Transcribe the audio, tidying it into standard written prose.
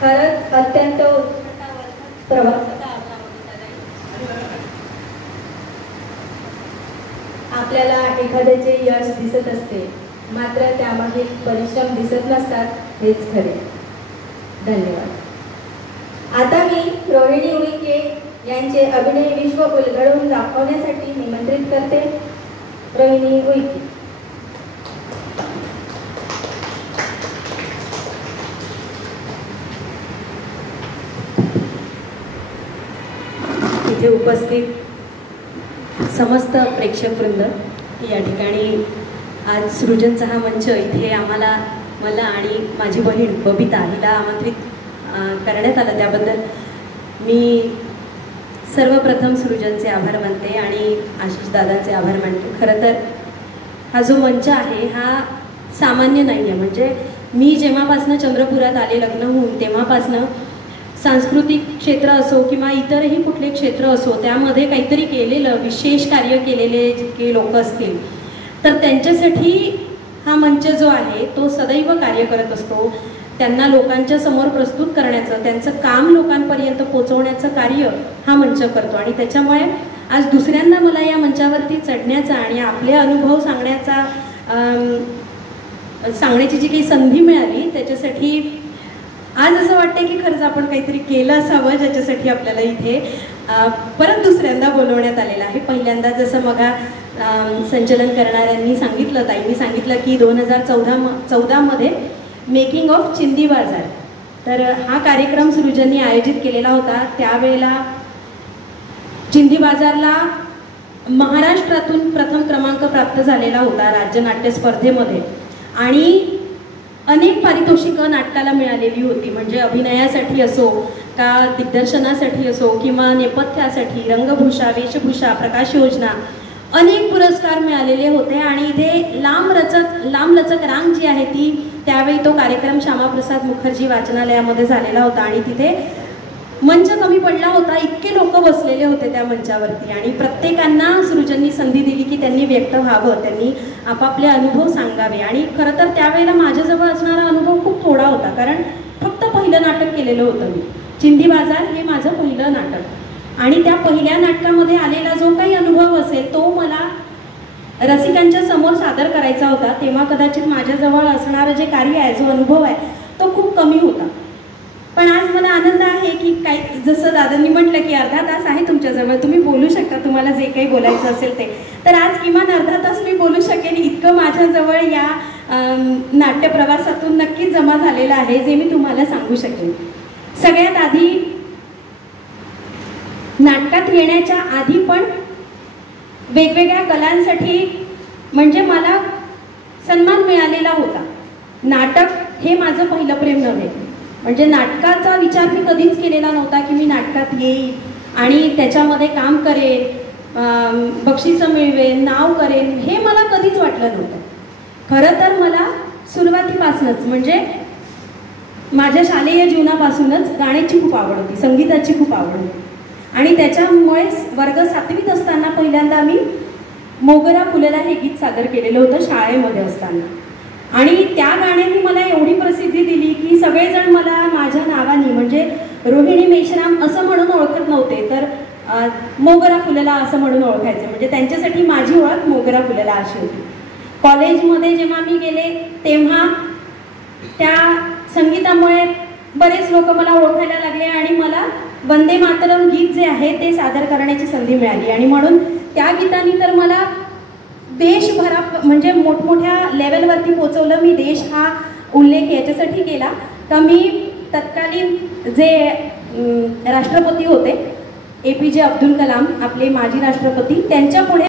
खरंच अत्यंत प्रवास आपल्याला एखाद्याचे यश दिसत असते, मात्र त्यामागील परिश्रम दिसत नसतात हेच खरे। धन्यवाद। आता मी रोहिणी उईके यांचे अभिनय विश्व उलगडून दाखवण्यासाठी निमंत्रित करते। रोहिणी उईके। इथे उपस्थित समस्त प्रेक्षकवृंद, या ठिकाणी आज सृजनचा हा मंच इथे मला आणि माझी बहीण बबिता हिला आमंत्रित करण्यात आलं, त्याबद्दल मी सर्वप्रथम सृजनचे आभार मानते आणि आशिष दादांचे आभार मानते। खरं तर हा जो मंच आहे हा सामान्य नाही आहे, म्हणजे मी जेव्हापासनं चंद्रपुरात आले लग्न होऊन तेव्हापासनं सांस्कृतिक क्षेत्र असो किंवा इतरही कुठले क्षेत्र असो त्यामध्ये काहीतरी केलेलं विशेष कार्य केलेले जे लोक असतील तर त्यांच्यासाठी हा मंच जो आहे तो सदैव कार्य करत असतो। त्यांना लोकांच्या समोर प्रस्तुत करण्याचं, त्यांचं काम लोकांपर्यंत पोहोचवण्याचं कार्य हा मंच करतो आणि त्याच्यामुळे आज दुसऱ्यांदा मला या मंचावरती चढण्याचा आणि आपले अनुभव सांगण्याची जी काही संधी मिळाली त्याच्यासाठी आज असं वाटतं की खरंच आपण काहीतरी केलं असावं, ज्याच्यासाठी आपल्याला इथे परत दुसऱ्यांदा बोलवण्यात आलेलं आहे। पहिल्यांदा जसं मगा संचलन करणाऱ्यांनी सांगितलं, ताईंनी सांगितलं की 2014 मध्ये मेकिंग ऑफ चिंदी बाजार, तर हा कार्यक्रम सृजननी आयोजित केलेला होता। त्यावेळेला चिंदी बाजारला महाराष्ट्रातून प्रथम क्रमांक प्राप्त झालेला होता राज्य नाट्य स्पर्धेमध्ये आणि अनेक पारितोषिकं नाटकाला मिळालेली होती, म्हणजे अभिनयासाठी असो का दिग्दर्शनासाठी असो किंवा नेपथ्यासाठी रंगभूषा, वेशभूषा, प्रकाश योजना अनेक पुरस्कार मिळालेले होते। आणि इथे लांबलचक रांग जी आहे ती त्यावेळी तो कार्यक्रम श्यामाप्रसाद मुखर्जी वाचनालयामध्ये झालेला होता आणि तिथे मंच कमी पडला होता, इतके लोक बसलेले होते त्या मंचावरती आणि प्रत्येकांना सृजननी संधी दिली की त्यांनी व्यक्त व्हावं, त्यांनी आपापले अनुभव सांगावे। आणि खरं तर त्यावेळेला माझ्याजवळ असणारा अनुभव खूप थोडा होता, कारण फक्त पहिलं नाटक केलेलं होतं मी। चिंदी बाजार हे माझं पहिलं नाटक आणि त्या पहिल्या नाटकामध्ये आलेला जो काही अनुभव असेल तो मला रसिकांच्या समोर सादर करायचा होता। तेव्हा कदाचित माझ्याजवळ असणारं जे कार्य आहे, जो अनुभव आहे तो खूप कमी होता। पण आज मला आनंद आहे की काही जसं दादांनी म्हटलं की अर्धा तास आहे तुमच्याजवळ, तुम्ही बोलू शकता तुम्हाला जे काही बोलायचं असेल ते, तर आज किमान अर्धा तास मी बोलू शकेन इतकं माझ्याजवळ या नाट्य प्रवासातून नक्कीच जमा झालेलं आहे, जे मी तुम्हाला सांगू शकेन। सगळ्यात आधी नाटकात येण्याच्या आधी पण वेगवेगळ्या कलांसाठी म्हणजे मला सन्मान मिळालेला होता। नाटक हे माझं पहिलं प्रेम नव्हे, म्हणजे नाटकाचा विचार मी कधीच केलेला नव्हता की मी नाटकात येईल आणि त्याच्यामध्ये काम करेन, बक्षिसं मिळवेन, नाव करेन, हे मला कधीच वाटलं नव्हतं। खरं तर मला सुरुवातीपासूनच म्हणजे माझ्या शालेय जीवनापासूनच गाण्याची खूप आवड होती, संगीताची खूप आवड होती आणि त्याच्यामुळे वर्ग 7वीत असताना पहिल्यांदा मी मोगरा फुलला हे गीत सादर केलेलं होतं शाळेमध्ये असताना आणि त्या गाण्याने मला एवढी प्रसिद्धी दिली की सगळेजण मला माझ्या नावाने म्हणजे रोहिणी मेश्राम असं म्हणून ओळखत नव्हते, तर मोगरा फुलला असं म्हणून ओळखायचे, म्हणजे त्यांच्यासाठी माझी ओळख मोगरा फुलला अशी होती। कॉलेजमध्ये जेव्हा मी गेले तेव्हा त्या संगीतामुळे बरेच लोक मला ओळखायला लागले आणि मला वंदे मातरम गीत जे आहे ते सादर करण्याची संधी मिळाली आणि म्हणून त्या गीतानी तर मला देशभरा म्हणजे मोठमोठ्या लेवलवरती पोहोचवलं। मी देश हा उल्लेख याच्यासाठी केला का मी तत्कालीन जे राष्ट्रपती होते APJ अब्दुल कलाम, आपले माजी राष्ट्रपती, त्यांच्या पुढे